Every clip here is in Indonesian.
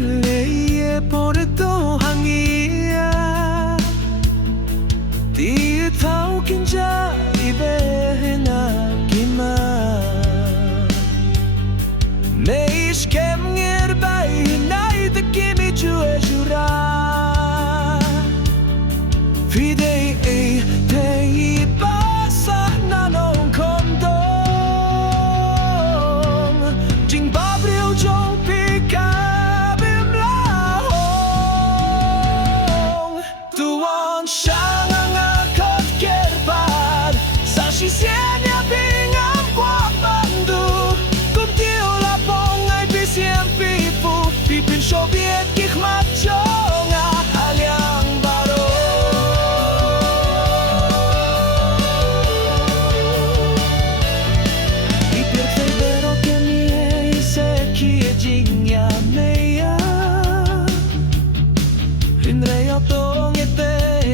le por to hangia ti thau kinja ibe na kima Neish kem ngir bai nai te kimi chue jura Fidei te i pasa na non kondong Jing babriu jong pika bim la hong Tuon shang anga kot kerpad Sa shi sienya bingam kwa bandu Kum tiu la pong ai pi siem pipu Pipin soviet kik majonga aliang baro Ipir feibero que mi se kie jingya meya Rinreo tong ete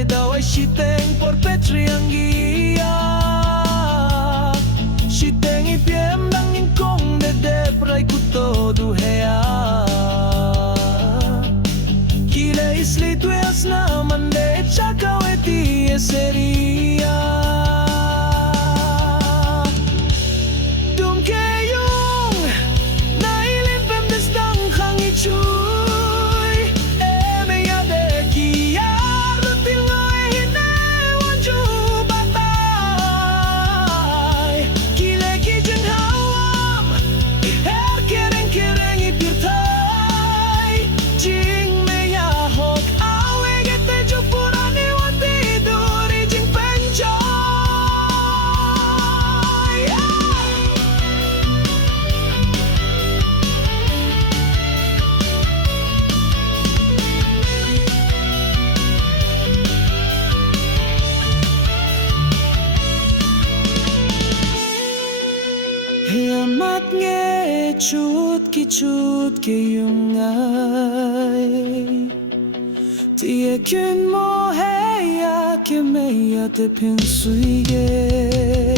dawai shiteng por petriangia Shiteng ipiem nang ingkong de pray kuto duhea Kile isli tuas na mande chakao eti eseria Dum ke yung nailin pem desdang khang ichuy Eme ya de kia rutil ngoy hine wanju batay Kile ki jeng hawam Her kereng kereng ipirtay Jing me ya hok awe gete jupurani wati duri jing penjoy Hiamat nge chut ki yung ay Tie kyun mo heya ke meya te pin suy ge